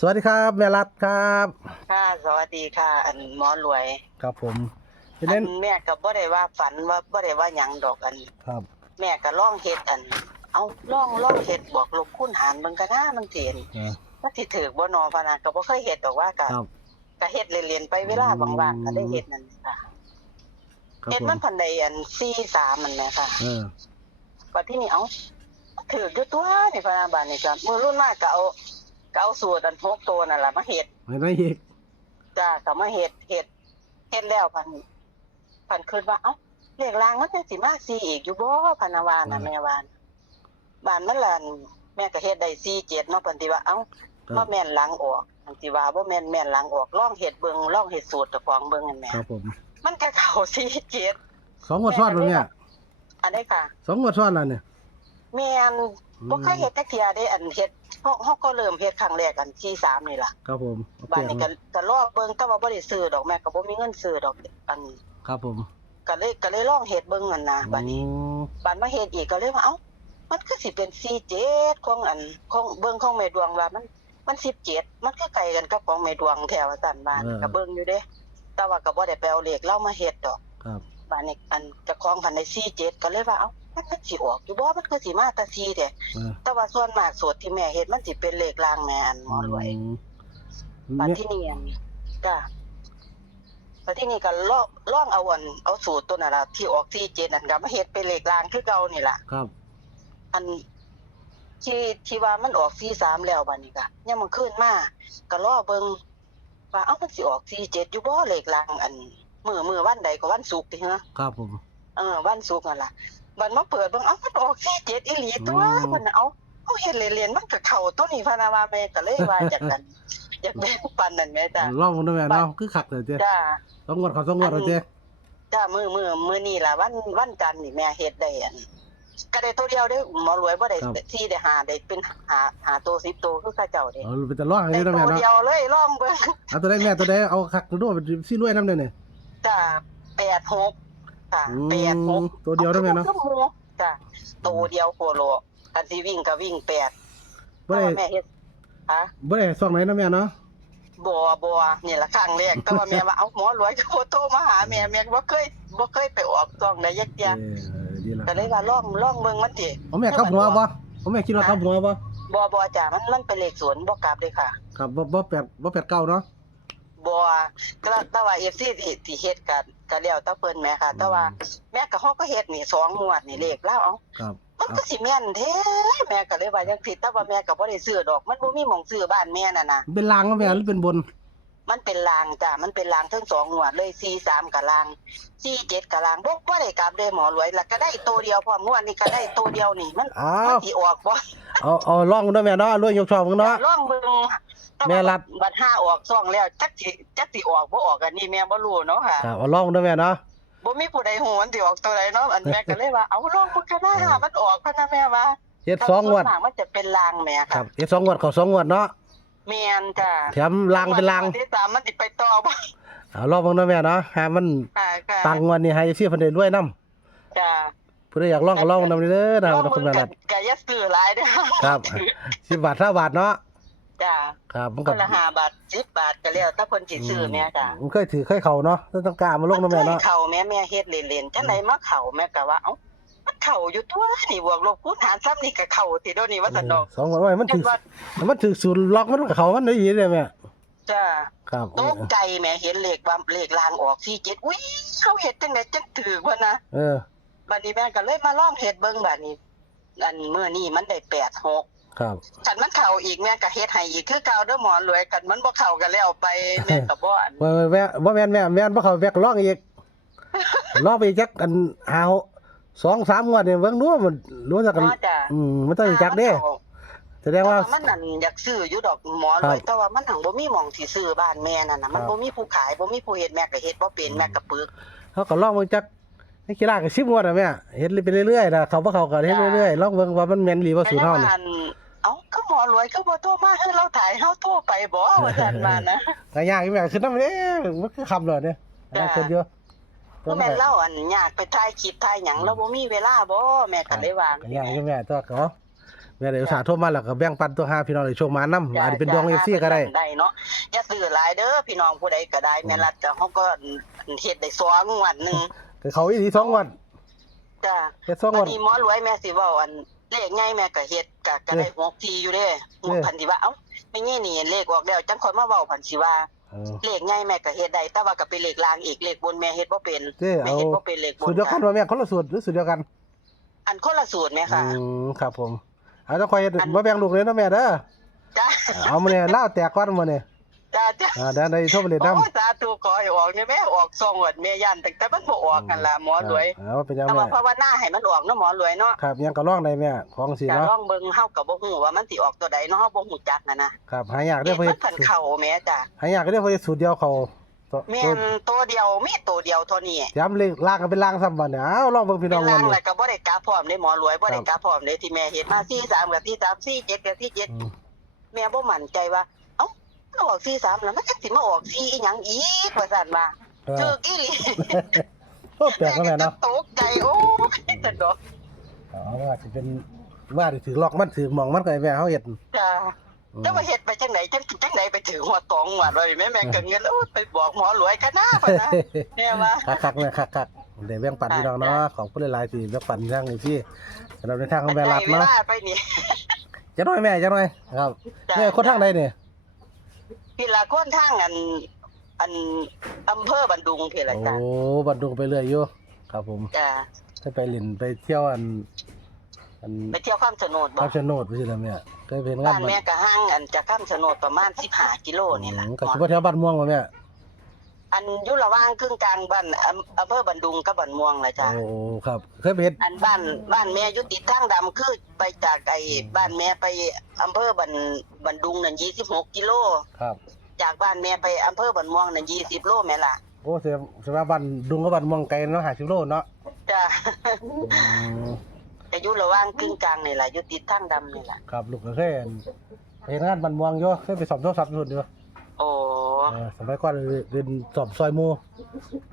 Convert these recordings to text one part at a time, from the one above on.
สวัสดีครับแม่รัฐครับค่ะสวัสดีค่ะอันหมอรวยครับผมทีอันี้นแม่ก็บ่ได้ว่าฝันว่าบ่ได้ว่าหยังดอกอันครับแม่ก็ลองเฮ็ดอันเอาลองเฮ็ดบวกลบคูณหารเบิ่งก็น่ามันสิเห็นอ่ามันสิถูกบ่น้อพะนะก็บ่เคยเฮ็ดดอกว่าก็ครับก็เฮ็ดเล่นๆไปเวลาว่างๆก็ได้เฮ็ดนั่นค่ะครับเฮ็ดผมมันพันใดอัน43มันแหละค่ะบัดทีนี้ถูกอยู่ตัวนี่พะนะบัดนี้ก็มื้อรุ่นมากก็เอาสูตรอัน6ตัวนั่นล่ะมาเฮ็ดไม่ได้อีกจ้าก็มาเฮ็ดแล้วพันคิดว่าเลขรางมันจังสิมา4อีกอยู่บ่พะนะว่าน่ะแม่ว่าบ้านมันล่ะแม่ก็เฮ็ดได้47เนาะเพิ่นสิว่ามาแม่นหลังออกเพิ่นสิว่าบ่แม่นหลังออกลองเฮ็ดเบิ่งลองเฮ็ดสูตรเจ้าของเบิ่งนั่นแหละครับผมมันก็เข้า47 2 งวดซ้อนแล้วเนี่ยอันนี้ค่ะ2 งวดซ้อนแล้วเนี่ยแม่นบ่เคยเฮ็ดจักเที่ยเด้อันเฮ็ดเฮาก็เริ่มเฮ็ดครั้งแรกอัน43นี่ล่ะครับผมบ้านนี้ก็รอเบิ่งแต่ว่าบ่ได้ซื้อดอกแม่ก็บ่มีเงินซื้อดอกอันครับผมก็เลยลองเฮ็ดเบิ่งนั่นน่ะบัดนี้บัดมาเฮ็ดอีกก็เลยว่ามันคือสิเป็น47ของเบิ่งของแม่ดวงว่ามัน17มันคือไกลกันกับของแม่ดวงแท้ว่าซั่นว่าก็เบิ่งอยู่เด้แต่ว่าก็บ่ได้ไปเอาเลขเรามาเฮ็ดดอกครับบัดนี้อันเจ้าของพันได้47ก็เลยว่ามันสิออกอยู่บ่มันคือสิมาแต่4แต่ว่าส่วนมากสูตรที่แม่เฮ็ดมันสิเป็นเลขรางแม่อันหมอรวยบัดที่นี่จ้ะบัดที่นี่ก็ลองเอาสูตรตัวนั้นล่ะที่ออก47นั่นก็มาเฮ็ดเป็นเลขรางคือเก่านี่ล่ะครับอันที่ว่ามันออก43แล้วบัดนี้ก็ยังมันขึ้นมาก็รอเบิ่งว่ามันสิออก47อยู่บ่เลขรางอันมื้อวันใดก็วันศุกร์ติเหรอครับผมวันศุกร์นั่นล่ะบัดมาเปิดเบิ่งมันออก47อีหลีตัวเพิ่นน่ะเอาเฮ็ดเล่นๆมันก็เข้าตัวนี้พะนะว่าแม่ก็เลยว่าจักกันอยากแบ่งปันนั่นแม่จ้ะลองดูแม่เนาะคือคักเลยเจ้จ้า2 งวดเขา2 งวดแล้วเจ้จ้ามื้อนี้ล่ะวันจันทร์นี่แม่เฮ็ดได้ก็ได้ตัวเดียวเด้หมอรวยบ่ได้ที่ได้5ได้เป็น5ตัว10ตัวคือเขาเจ้าเด้เป็นจะลองให้ดูแม่เนาะตัวเดียวเลยลองเบิ่งตัวใดแม่ตัวใดเอาคักตัวด้วยสิรวยนำได้นี่จ้า86ค่ะ86ตัวเดียวได้แม่เนาะจ้าตัวเดียวโคโลคันสิวิ่งก็วิ่ง8บ่ได้แม่เฮ็ดบ่ได้ซ่องไหนเนาะแม่เนาะบ่นี่ล่ะครั้งแรกแต่ว่าแม่ว่าหมอรวยก็โทรมาหาแม่บ่เคยไปออกซ่องใดจักเที่ยก็เลยว่าลองเบิ่งมันติแม่กลับหัวบ่แม่คิดว่ากลับหัวบ่บ่จ้ะมันเป็นเลขศูนย์บ่กลับเลยค่ะครับบ่8 9เนาะบ่แต่ว่า FC ที่เฮ็ดก็แล้วแต่เพิ่นแม่ค่ะแต่ว่าแม่ก็ฮอดก็เฮ็ดนี่2งวดนี่เลขแล้วครับมันก็สิแม่นแท้แม่ก็เลยว่าจังซี่แต่ว่าแม่ก็บ่ได้ซื้อดอกมันบ่มีหม่องซื้อบ้านแม่นั่นน่ะเป็นลางบ่แม่หรือเป็นบนมันเป็นรางจ้ะมันเป็นรางทั้ง2งวดเลย43ก็ราง47ก็รางบ่ได้กลับเลยหมอรวยแล้วก็ได้ตัวเดียวพร้อมงวดนี้ก็ได้ตัวเดียวนี่มันสิออกบ่เอาลองเด้อแม่เนาะรวยยกช่องเนาะลองเบิ่งแม่รัดบัด5ออกซ่องแล้วจักสิออกบ่ออกอันนี้แม่บ่รู้เนาะค่ะครับเอาลองเด้อแม่เนาะบ่มีผู้ใดฮู้มันสิออกตัวใดเนาะอันแม่ก็เลยว่าเอาลองเบิ่งกันนะมันออกพะนะแม่ว่าเฮ็ด2 งวดมันจะเป็นรางแม่ครับเฮ็ด2 งวดเข้า2 งวดเนาะแม่นจ้ะแถมรางเป็นรางที่3มันสิไปต่อบ่ลองเบิ่งเด้อแม่เนาะหามันตังวันนี้ให้สิเพิ่นได้รวยนำจ้ะผู้ใดอยากลองก็ลองนำเด้อนะครับคุณแม่รัดก็อย่าซื้อหลายเด้อครับ10 บาท20 บาทเนาะจ้ะครับมันก็ละ5 บาท10 บาทก็แล้วถ้าเพิ่นสิซื้อแม่จ้ะมันเคยเข้าเนาะต้องกล้ามาลงนำแม่เนาะเข้าแม่เฮ็ดเล่นๆจังได๋มาเข้าแม่ก็ว่ามันเข้าอยู่ตัวนี่บวกลบคูณหารซ้ำนี่ก็เข้าสิเดี๋ยวนี้ว่าซั่นดอก2 งวดไว้มันถือศูนย์ล็อกมันก็เข้ามันได้อีเด้แม่จ้ะครับตกใจแม่เห็นเลขรางออก47อุ๊ยเขาเฮ็ดจังได๋จังถูกว่านะบัดนี้แม่ก็เลยมาลองเฮ็ดเบิ่งบัดนี้อันมื้อนี้มันได้86ครับคันมันเข้าอีกแม่ก็เฮ็ดให้อีกคือเก่าเด้อหมอรวยคันมันบ่เข้าก็แล้วไปแม่ก็บ่อันบ่แม่นบ่เข้าแม่ก็ลองอีกลองไปจักอันหา2-3 งวดนี่เบิ่งดูมันรู้จักกันมันต้องจักเด้แสดงว่ามันนั่นอยากซื้ออยู่ดอกหมอรวยแต่ว่ามันหังบ่มีหม่องสิซื้อบ้านแม่นั่นน่ะมันบ่มีผู้ขายบ่มีผู้เฮ็ดแม่ก็เฮ็ดบ่เป็นแม่ก็ปึกเฮาก็ลองเบิ่งจักในกีฬาก็10 งวดอ่ะแม่เฮ็ดไปเรื่อยๆน่ะเขาบ่เข้าก็เฮ็ดเรื่อยๆลองเบิ่งว่ามันแม่นอีหลีบ่สูตรเฮานี่ก็หมอรวยก็บ่โทรมาให้เราถ่ายเฮาโทรไปบ่ว่าซั่นว่านะก็ยากอยู่แม่คือนำเด้มันคือคำเลยเนี่ยน่าเกินอยู่แม่เล่ายากไปถ่ายคลิปถ่ายหยังเราบ่มีเวลาบ่แม่ก็เลยว่ายากอยู่แม่ตัวเขาเว ม่ได้อุตส่าห์โทรมาแล้วก็แบ่งปันตัวหาพี่น้องได้โชคมานำอาจจะเป็นดวง FC ก็ได้ ได้เนาะอย่าซื้อหลายเด้อพี่น้องผู้ใดก็ได้แม่รัฐก็เฮาก็เฮ็ดได้2งวดหนึง ก็เขาอีหลี2งวด จ้ะ เฮ็ด2งว วั ด นนี้หมอรวยแม่สิเว้าอันเลขใหญ่แม่ก็เฮ็ดก็ได้6ทีอยู่เด้พันสิว่าเอ้าไม่งี้นี่เลขออกแล้วจังค่อยมาเว้าพันสิว่า เลขใหญ่แม่ก็เฮ็ดได้แต่ว่าก็เป็นเลขล่างอีกเลขบนแม่เฮ็ดบ่เป็น เจ้ แม่ เอา เฮ็ดบ่เป็นเลขบน สูตรเดียวกันว่าแม่คนละสูตรหรือสูตรเดียวกัน อันคนละสูตรแม่ค่ะ ครับผมเอาต้องคอยบ่แบ่งลูกเลยเนาะแม่เด้อ จ้า เอามื้อนี้ลาวแตกก่อนมื้อนี้ จ้าจ้า เดี๋ยวได้โทรไปเล่นนำ โอ้สาธุขอให้ออกเนี่ยแม่ออก2งวดแม่ย่านตั้งแต่มันบ่ออกกันล่ะหมอรวย เอาเป็นจัง แต่ แม่ ว่าภาวนาให้มันออกเนาะหมอรวยเนาะ ครับยังก็ร้องได้แม่ของสิ ก็ เนาะ ลองเบิ่งเฮาก็บ่ฮู้ว่ามันสิออกตัวใดเนาะเฮาบ่ฮู้จักนะครับ หายาก เฮ็ เด้อ ด เพิ่ มัน นพันเข้าแม่จ้า หายากเด้อเพิ่นสูตรเดียวเขา แม่นตัวเดียวมีตัวเดียวเท่านี้ ย้ำเลขล่างก็เป็นล่างซ้ำบัดเนี่ยเอาลองเบิ่งพี่น้ เป็ อง น วั ล่าน ง นี้ แล้วก็บ่ได้กราฟพร้อมเด้หมอรวยบ่ได้กราฟพร้อมเด้ที่แม่เฮ็ดมา43กับ43 47กับ47แม่บ่มั่นใจว่าเอ้ามันออก43แล้วมันจักสิมาออก4อีหยังอีกว่าซั่นว่าถูกอีหลี โอ้แปลกแล้วแม่เนาะ ตกใจโอ้ยสะดอก ว่าสิเป็นว่าสิถือล็อกมันถือหม่องมันก็ให้แม่เฮาเฮ็ด จ้าแต่ว่าเฮ็ดไปจังไหนจังไหนไปถึงหัวตองว่าว่าแม่ก็เงินแล้วไปบอกหมอรวยกันนะพ่นนะแม่ว่า คักๆแม่คักๆได้แบ่งปันพี่น้องเนาะขอบคุณหลายๆที่แบ่งปันทางนี้พี่สำหรับในทางของแม่รัดเนาะ วลไปนี่ จักหน่อยแม่จักหน่อยครับแม่คนทางใดนี่ พี่ละคนทางอันอำเภอบันดุงพี่ละ โอ้ จ้ะ บัดดุงไปเรื่อยอยู่ครับผม จ้ะ เคยไปเล่นไปเที่ยวอัน ไปเที่ยวข้ามชะโนดบ่ คำชะโนดไปสิล่ะแม่เคยไปเห็นงา บ้าน นแม่ก็ห่างอันจากข้ามชะโนดประมาณ15กิโลนี่ล่ะ ก็สิบ่แถวบ้านม่วงบ่แม่ อันอยู่ระหว่างครึ่งกลางบ้านอำเภอบันดุงกับบ้านม่วงล่ะจ้ะ โอ้ครับเคยไปเฮ็ด อันบ้านแม่อยู่ติดทางดำคือไปจากไอ้บ้านแม่ไปอำเภอบันดุงนั่น26กิโล ครับ จากบ้านแม่ไปอำเภอบันม่วงนั่น20โลแม่ล่ะ โอ้เสียสำหรับบ้านดุงกับบ้านม่วงไกลเนาะ50โลเนาะ จ้ะ อืม จะอยู่ระหว่างครึ่งกลางนี่ล่ะอยู่ติดทางดำนี่ล่ะ ครับลูกก็เคยไปเฮ็ดงานบ้านม่วงอยู่เคยไปสอบโทรศัพท์อยู่อยู่ โอ้ สมัยก่อนเรียนสอบซอยหมู่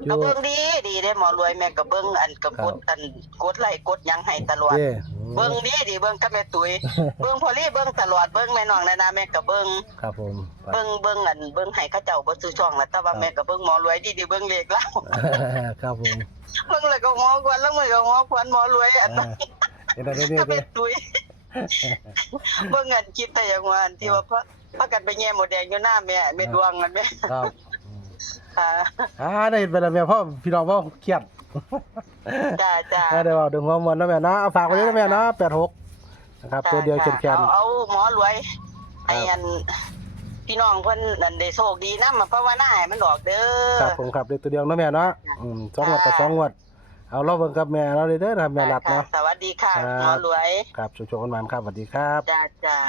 อยู่ ก็เบิ่งดีเด้หมอรวยแม่ก็เบิ่งอันก็กดอันกดไลค์กดหยังให้ตลอด เด้ เบิ่งดีเบิ่งกับแม่ตุ้ย เบิ่งพอลี่เบิ่งตลอดเบิ่งแม่น้องนานาแม่ก็เบิ่ง ครับผม เบิ่งอันเบิ่งให้เขาเจ้าบ่ซื้อช่องแล้วแต่ว่าแม่ก็เบิ่งหมอรวยดีเบิ่งเลขแล้ว ครับผม เบิ่งแล้วก็งอควันแล้วมันก็งอควันหมอรวยอันนั้น เฮ็ดได้ ก็ เด้ แม่ตุ้ยเบิ่งอันคลิปแต่อย่างว่าอันที่ว่าพากันไปแย่หมดแดงอยู่หน้าแม่ดวงกันแม่ ครับ อ่า ได้เฮ็ดไปแล้วแม่พ่อพี่น้องพ่อเครียด จ้า ได้เว้าถึงหัวมวนเนาะแม่เนาะเอาฝากไว้ด้วยนะแม่เนาะ86นะครับตัวเดียวแขน เอาหมอรวยให้อันพี่น้องเพิ่นนั่นได้โชคดีนำมาภาวนาให้มันออกเด้อ ครับผมครับเด็กตัวเดียวเนาะแม่เนาะ2งวดกับ2งวดเอาเราเบิ่งกับแม่เราเด้อนะครับแม่รัดเนาะ สวัสดีค่ะ ครับ หมอรวย ครับโชคๆกันมาครับสวัสดีครับ จ้า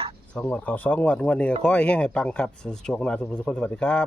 2งวดเข้า2งวดงวดนี้ก็ขอให้เฮงให้ปังครับโชคกันมาทุกคนสวัสดีครับ